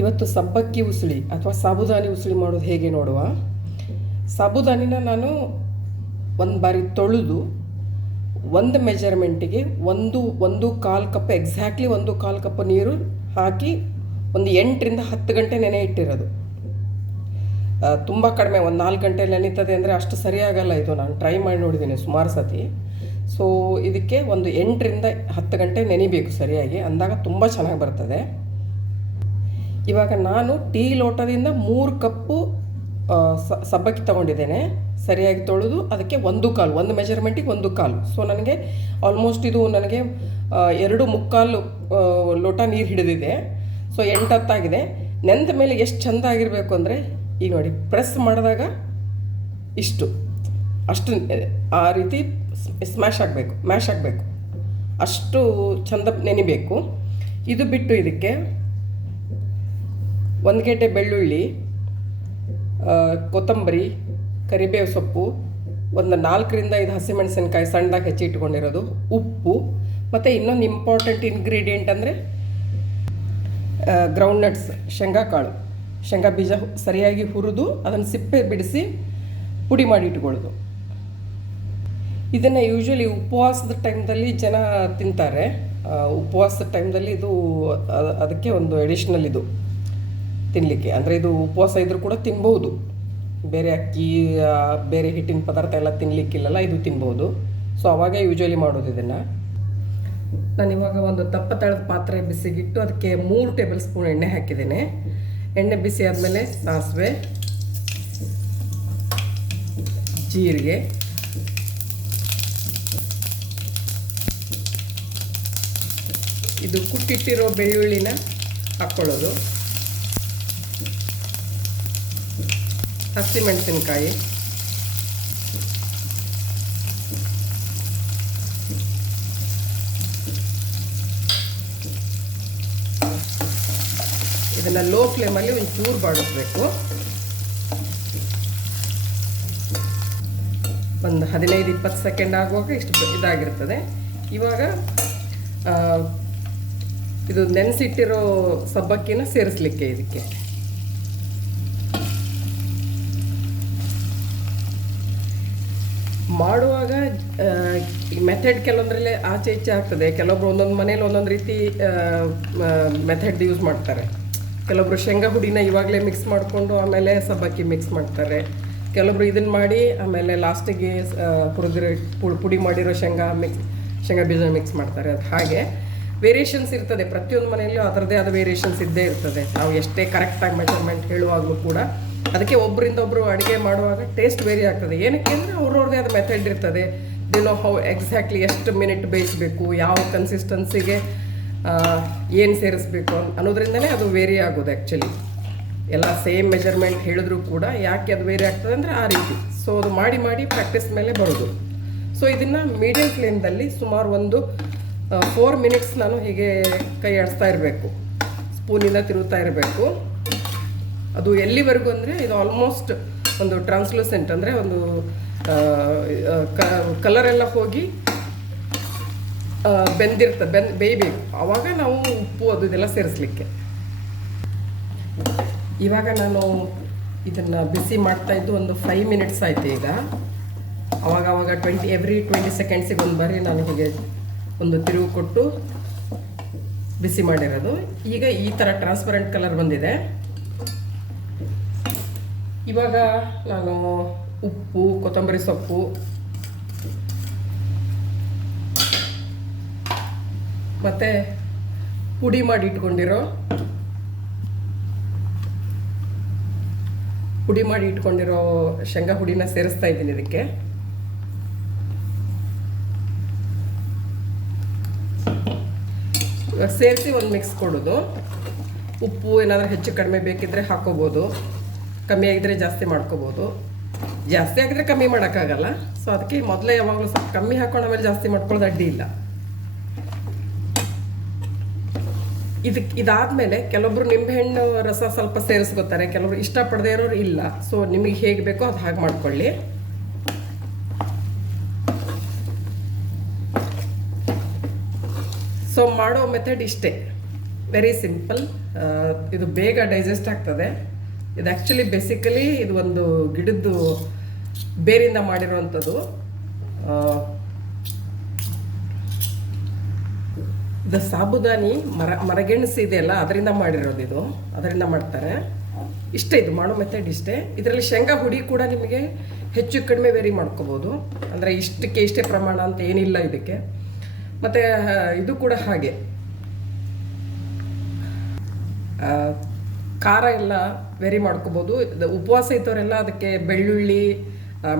ಇವತ್ತು ಸಬ್ಬಕ್ಕಿ ಉಸುಳಿ ಅಥವಾ ಸಾಬುದಾನಿ ಉಸುಳಿ ಮಾಡೋದು ಹೇಗೆ ನೋಡುವ? ಸಾಬುದಾನಿನ ನಾನು ಒಂದು ಬಾರಿ ತೊಳೆದು ಒಂದು ಮೆಜರ್ಮೆಂಟಿಗೆ ಒಂದು ಒಂದು ಕಾಲು ಕಪ್, ಎಕ್ಸಾಕ್ಟ್ಲಿ ಒಂದು ಕಾಲು ಕಪ್ ನೀರು ಹಾಕಿ ಒಂದು ಎಂಟರಿಂದ ಹತ್ತು ಗಂಟೆ ನೆನೆ ಇಟ್ಟಿರೋದು. ತುಂಬ ಕಡಿಮೆ, ಒಂದು ನಾಲ್ಕು ಗಂಟೆ ನೆನೀತದೆ ಅಂದರೆ ಅಷ್ಟು ಸರಿಯಾಗಲ್ಲ ಇದು. ನಾನು ಟ್ರೈ ಮಾಡಿ ನೋಡಿದ್ದೀನಿ ಸುಮಾರು ಸತಿ. ಸೊ ಇದಕ್ಕೆ ಒಂದು ಎಂಟರಿಂದ ಹತ್ತು ಗಂಟೆ ನೆನಿಬೇಕು ಸರಿಯಾಗಿ. ಅಂದಾಗ ತುಂಬ ಚೆನ್ನಾಗಿ ಬರ್ತದೆ. ಇವಾಗ ನಾನು ಟೀ ಲೋಟದಿಂದ ಮೂರು ಕಪ್ಪು ಸಬ್ಬಕ್ಕಿ ತೊಗೊಂಡಿದ್ದೇನೆ. ಸರಿಯಾಗಿ ತೊಳೆದು ಅದಕ್ಕೆ ಒಂದು ಕಾಲು, ಒಂದು ಮೆಜರ್ಮೆಂಟಿಗೆ ಒಂದು ಕಾಲು. ಸೊ ನನಗೆ ಆಲ್ಮೋಸ್ಟ್ ಇದು ನನಗೆ ಎರಡು ಮುಕ್ಕಾಲು ಲೋಟ ನೀರು ಹಿಡಿದಿದೆ. ಸೊ ಎಂಟು ಹತ್ತಾಗಿದೆ. ನೆಂದ ಮೇಲೆ ಎಷ್ಟು ಚೆಂದ ಆಗಿರಬೇಕು ಅಂದರೆ ಈಗ ನೋಡಿ, ಪ್ರೆಸ್ ಮಾಡಿದಾಗ ಇಷ್ಟು. ಅಷ್ಟು ಆ ರೀತಿ ಸ್ಮ್ಯಾಶ್ ಆಗಬೇಕು ಮ್ಯಾಶ್ ಆಗಬೇಕು. ಅಷ್ಟು ಚಂದ ನೆನಿಬೇಕು. ಇದು ಬಿಟ್ಟು ಇದಕ್ಕೆ ಒಂದು ಗೆಡ್ಡೆ ಬೆಳ್ಳುಳ್ಳಿ ಕೊತ್ತಂಬರಿ, ಕರಿಬೇವು ಸೊಪ್ಪು, ಒಂದು ನಾಲ್ಕರಿಂದ ಐದು ಹಸಿಮೆಣಸಿನ್ಕಾಯಿ ಸಣ್ಣದಾಗಿ ಹೆಚ್ಚಿ ಇಟ್ಕೊಂಡಿರೋದು, ಉಪ್ಪು, ಮತ್ತು ಇನ್ನೊಂದು ಇಂಪಾರ್ಟೆಂಟ್ ಇನ್ಗ್ರೀಡಿಯೆಂಟ್ ಅಂದರೆ ಗ್ರೌಂಡ್ ನಟ್ಸ್ ಶೇಂಗಾ ಕಾಳು. ಶೇಂಗಾ ಬೀಜ ಸರಿಯಾಗಿ ಹುರಿದು ಅದನ್ನು ಸಿಪ್ಪೆ ಬಿಡಿಸಿ ಪುಡಿ ಮಾಡಿ ಇಟ್ಕೊಳ್ಳೋದು. ಇದನ್ನು ಯೂಶ್ವಲಿ ಉಪವಾಸದ ಟೈಮ್ದಲ್ಲಿ ಜನ ತಿಂತಾರೆ. ಉಪವಾಸದ ಟೈಮ್ದಲ್ಲಿ ಇದು ಅದಕ್ಕೆ ಒಂದು ಎಡಿಷ್ನಲ್ ಇದು. ತಿನ್ನಲಿಕ್ಕೆ ಅಂದರೆ ಇದು ಉಪವಾಸ ಇದ್ರೂ ಕೂಡ ತಿನ್ಬೋದು. ಬೇರೆ ಅಕ್ಕಿ ಬೇರೆ ಹಿಟ್ಟಿನ ಪದಾರ್ಥ ಎಲ್ಲ ತಿನ್ನಲಿಕ್ಕಿಲ್ಲಲ್ಲ ಇದು ತಿನ್ಬೋದು. ಸೊ ಅವಾಗ ಯೂಶ್ವಲಿ ಮಾಡೋದು ಇದನ್ನು. ನಾನು ಇವಾಗ ಒಂದು ದಪ್ಪ ತಳದ ಪಾತ್ರೆ ಬಿಸಿಗಿಟ್ಟು ಅದಕ್ಕೆ ಮೂರು ಟೇಬಲ್ ಸ್ಪೂನ್ ಎಣ್ಣೆ ಹಾಕಿದ್ದೇನೆ. ಎಣ್ಣೆ ಬಿಸಿ ಆದಮೇಲೆ ಸಾಸಿವೆ, ಜೀರಿಗೆ, ಇದು ಕುಟ್ಟಿಟ್ಟಿರೋ ಬೆಳ್ಳುಳ್ಳಿನ ಹಾಕ್ಕೊಳ್ಳೋದು ಹಸಿಮೆಣಸಿನ್ಕಾಯಿ ಇದನ್ನ ಲೋ ಫ್ಲೇಮಲ್ಲಿ ಒಂದು ಚೂರು ಬಾಡಿಸ್ಬೇಕು. ಒಂದು ಹದಿನೈದು ಇಪ್ಪತ್ತು ಸೆಕೆಂಡ್ ಆಗುವಾಗ ಇಷ್ಟು ಇದಾಗಿರ್ತದೆ. ಇವಾಗ ಇದು ನೆನೆಸಿಟ್ಟಿರೋ ಸಬ್ಬಕ್ಕಿನ ಸೇರಿಸ್ಲಿಕ್ಕೆ ಇದಕ್ಕೆ. ಮಾಡುವಾಗ ಈ ಮೆಥಡ್ ಕೆಲವೊಂದರಲ್ಲಿ ಆಚೆ ಈಚೆ ಆಗ್ತದೆ. ಕೆಲವೊಬ್ರು ಒಂದೊಂದು ಮನೇಲಿ ಒಂದೊಂದು ರೀತಿ ಮೆಥಡ್ ಯೂಸ್ ಮಾಡ್ತಾರೆ. ಕೆಲವೊಬ್ರು ಶೇಂಗಾ ಹುಡಿನ ಇವಾಗಲೇ ಮಿಕ್ಸ್ ಮಾಡಿಕೊಂಡು ಆಮೇಲೆ ಸಬ್ಬಕ್ಕಿ ಮಿಕ್ಸ್ ಮಾಡ್ತಾರೆ. ಕೆಲವೊಬ್ರು ಇದನ್ನು ಮಾಡಿ ಆಮೇಲೆ ಲಾಸ್ಟಿಗೆ ಹುರಿದಿರೋ ಪುಡಿ ಮಾಡಿರೋ ಶೇಂಗಾ ಮಿಕ್ಸ್ ಶೇಂಗಾ ಬೀಜ ಮಿಕ್ಸ್ ಮಾಡ್ತಾರೆ ಅದು ಹಾಗೆ. ವೇರಿಯೇಷನ್ಸ್ ಇರ್ತದೆ. ಪ್ರತಿಯೊಂದು ಮನೆಯಲ್ಲೂ ಅದರದ್ದೇ ಆದ ವೇರಿಯೇಷನ್ಸ್ ಇದ್ದೇ ಇರ್ತದೆ. ನಾವು ಎಷ್ಟೇ ಕರೆಕ್ಟಾಗಿ ಮೆಜರ್ಮೆಂಟ್ ಹೇಳುವಾಗಲೂ ಕೂಡ ಅದಕ್ಕೆ ಒಬ್ಬರಿಂದ ಒಬ್ಬರು ಅಡುಗೆ ಮಾಡುವಾಗ ಟೇಸ್ಟ್ ವೇರಿ ಆಗ್ತದೆ. ಏನಕ್ಕೆ ಅಂದರೆ ಅವ್ರವ್ರದ್ದೇ ಆದ ಮೆಥಡ್ ಇರ್ತದೆ. ದಿನೋ ಹೌ ಎಕ್ಸಾಕ್ಟ್ಲಿ ಎಷ್ಟು ಮಿನಿಟ್ ಬೇಯಿಸಬೇಕು, ಯಾವ ಕನ್ಸಿಸ್ಟೆನ್ಸಿಗೆ ಏನು ಸೇರಿಸ್ಬೇಕು ಅನ್ನೋದ್ರಿಂದಲೇ ಅದು ವೇರಿ ಆಗೋದು ಆ್ಯಕ್ಚುಲಿ ಎಲ್ಲ ಸೇಮ್ ಮೆಜರ್ಮೆಂಟ್ ಹೇಳಿದ್ರು ಕೂಡ ಯಾಕೆ ಅದು ವೇರಿ ಆಗ್ತದೆ ಅಂದರೆ ಆ ರೀತಿ. ಸೊ ಅದು ಮಾಡಿ ಮಾಡಿ ಪ್ರಾಕ್ಟೀಸ್ ಮೇಲೆ ಬರೋದು. ಸೊ ಇದನ್ನು ಮೀಡಿಯಂ ಫ್ಲೇಮ್ದಲ್ಲಿ ಸುಮಾರು ಒಂದು ಫೋರ್ ಮಿನಿಟ್ಸ್ ನಾನು ಹೀಗೆ ಕೈ ಆಡಿಸ್ತಾ ಇರಬೇಕು. ಸ್ಪೂನಿಂದ ತಿರುಗ್ತಾ ಇರಬೇಕು. ಅದು ಎಲ್ಲಿವರೆಗೂ ಅಂದರೆ ಇದು ಆಲ್ಮೋಸ್ಟ್ ಒಂದು ಟ್ರಾನ್ಸ್ಲೂಸೆಂಟ್ ಅಂದರೆ ಒಂದು ಕಲರ್ ಎಲ್ಲ ಹೋಗಿ ಬೆಂದಿರ್ತದೆ ಬೆನ್, ಬೇಯಬೇಕು. ಆವಾಗ ನಾವು ಉಪ್ಪು ಅದು ಇದೆಲ್ಲ ಸೇರಿಸ್ಲಿಕ್ಕೆ. ಇವಾಗ ನಾನು ಇದನ್ನು ಬಿಸಿ ಮಾಡ್ತಾ ಇದ್ದು ಒಂದು ಫೈವ್ ಮಿನಿಟ್ಸ್ ಆಯಿತು ಈಗ. ಅವಾಗ ಅವಾಗ ಟ್ವೆಂಟಿ ಎವ್ರಿ ಟ್ವೆಂಟಿ ಸೆಕೆಂಡ್ಸಿಗೆ ಒಂದು ಬಾರಿ ನಾನು ಹೀಗೆ ಒಂದು ತಿರುವು ಕೊಟ್ಟು ಬಿಸಿ ಮಾಡಿರೋದು. ಈಗ ಈ ಥರ ಟ್ರಾನ್ಸ್ಪರೆಂಟ್ ಕಲರ್ ಬಂದಿದೆ. ಇವಾಗ ನಾನು ಉಪ್ಪು, ಕೊತ್ತಂಬರಿ ಸೊಪ್ಪು. ಮತ್ತು ಪುಡಿ ಮಾಡಿ ಇಟ್ಕೊಂಡಿರೋ. ಪುಡಿ ಮಾಡಿ ಇಟ್ಕೊಂಡಿರೋ ಶೇಂಗಾ ಹುಡಿನ ಸೇರಿಸ್ತಾ ಇದ್ದೀನಿ ಇದಕ್ಕೆ. ಸೇರಿಸಿ ಒಂದು ಮಿಕ್ಸ್ ಕೊಡೋದು. ಉಪ್ಪು ಏನಾದರೂ ಹೆಚ್ಚು ಕಡಿಮೆ ಬೇಕಿದ್ರೆ ಹಾಕೋಬೋದು. ಕಮ್ಮಿ ಆಗಿದ್ರೆ ಜಾಸ್ತಿ ಮಾಡ್ಕೋಬೋದು. ಜಾಸ್ತಿ ಆಗಿದ್ರೆ ಕಮ್ಮಿ ಮಾಡೋಕ್ಕಾಗಲ್ಲ. ಸೊ ಅದಕ್ಕೆ ಮೊದಲೇ ಯಾವಾಗಲೂ ಸ್ವಲ್ಪ ಕಮ್ಮಿ ಹಾಕೊಂಡು ಆಮೇಲೆ ಜಾಸ್ತಿ ಮಾಡ್ಕೊಳ್ಳೋದು ಅಡ್ಡಿ ಇಲ್ಲ. ಇದಕ್ಕೆ ಇದಾದಮೇಲೆ ಕೆಲವೊಬ್ರು ನಿಂಬೆಹಣ್ಣು ರಸ ಸ್ವಲ್ಪ ಸೇರಿಸ್ಕೋತಾರೆ. ಕೆಲವರು ಇಷ್ಟಪಡದೇ ಇರೋರು ಇಲ್ಲ. ಸೊ ನಿಮಗೆ ಹೇಗೆ ಬೇಕೋ ಅದು ಹಾಗೆ ಮಾಡ್ಕೊಳ್ಳಿ. ಸೊ ಮಾಡೋ ಮೆಥಡ್ ಇಷ್ಟೇ. ವೆರಿ ಸಿಂಪಲ್ ಇದು ಬೇಗ ಡೈಜೆಸ್ಟ್ ಆಗ್ತದೆ. ಇದು ಆ್ಯಕ್ಚುಲಿ ಬೇಸಿಕಲಿ ಇದು ಒಂದು ಗಿಡದ್ದು ಬೇರಿಂದ ಮಾಡಿರುವಂಥದ್ದು. ದ ಸಾಬುದಾನಿ, ಮರ, ಮರಗೆಣಸು ಇದೆಯಲ್ಲ, ಅದರಿಂದ ಮಾಡಿರೋದು ಇದು. ಅದರಿಂದ ಮಾಡ್ತಾರೆ. ಇಷ್ಟೇ ಇದು, ಮಾಡೋ ಮೆಥಡ್ ಇಷ್ಟೇ. ಇದರಲ್ಲಿ ಶೇಂಗಾ ಹುಡಿ ಕೂಡ ನಿಮಗೆ ಹೆಚ್ಚು ಕಡಿಮೆ ವೇರಿ ಮಾಡ್ಕೋಬೋದು. ಅಂದರೆ ಇಷ್ಟಕ್ಕೆ ಇಷ್ಟೇ ಪ್ರಮಾಣ ಅಂತ ಏನಿಲ್ಲ ಇದಕ್ಕೆ. ಮತ್ತು ಇದು ಕೂಡ ಹಾಗೆ. ಖಾರ ಎಲ್ಲ ವೆರಿ ಮಾಡ್ಕೋಬೋದು. ಉಪವಾಸ ಇದ್ದವರೆಲ್ಲ ಅದಕ್ಕೆ ಬೆಳ್ಳುಳ್ಳಿ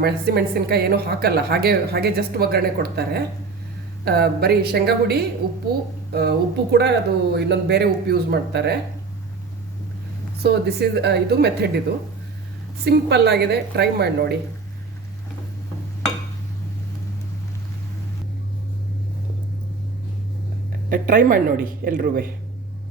ಮೆಣಸಿ ಮೆಣಸಿನ್ಕಾಯಿ ಏನೂ ಹಾಕಲ್ಲ. ಹಾಗೆ ಹಾಗೆ ಜಸ್ಟ್ ಒಗ್ಗರಣೆ ಕೊಡ್ತಾರೆ. ಬರೀ ಶೇಂಗಾ ಹುಡಿ ಉಪ್ಪು ಉಪ್ಪು ಕೂಡ ಅದು ಇನ್ನೊಂದು ಬೇರೆ ಉಪ್ಪು ಯೂಸ್ ಮಾಡ್ತಾರೆ. ಸೊ ದಿಸ್ ಇಸ್ ಇದು ಮೆಥಡ್ ಇದು. ಸಿಂಪಲ್ ಆಗಿದೆ. ಟ್ರೈ ಮಾಡಿ ನೋಡಿ. ಟ್ರೈ ಮಾಡಿ ನೋಡಿ ಎಲ್ರೂ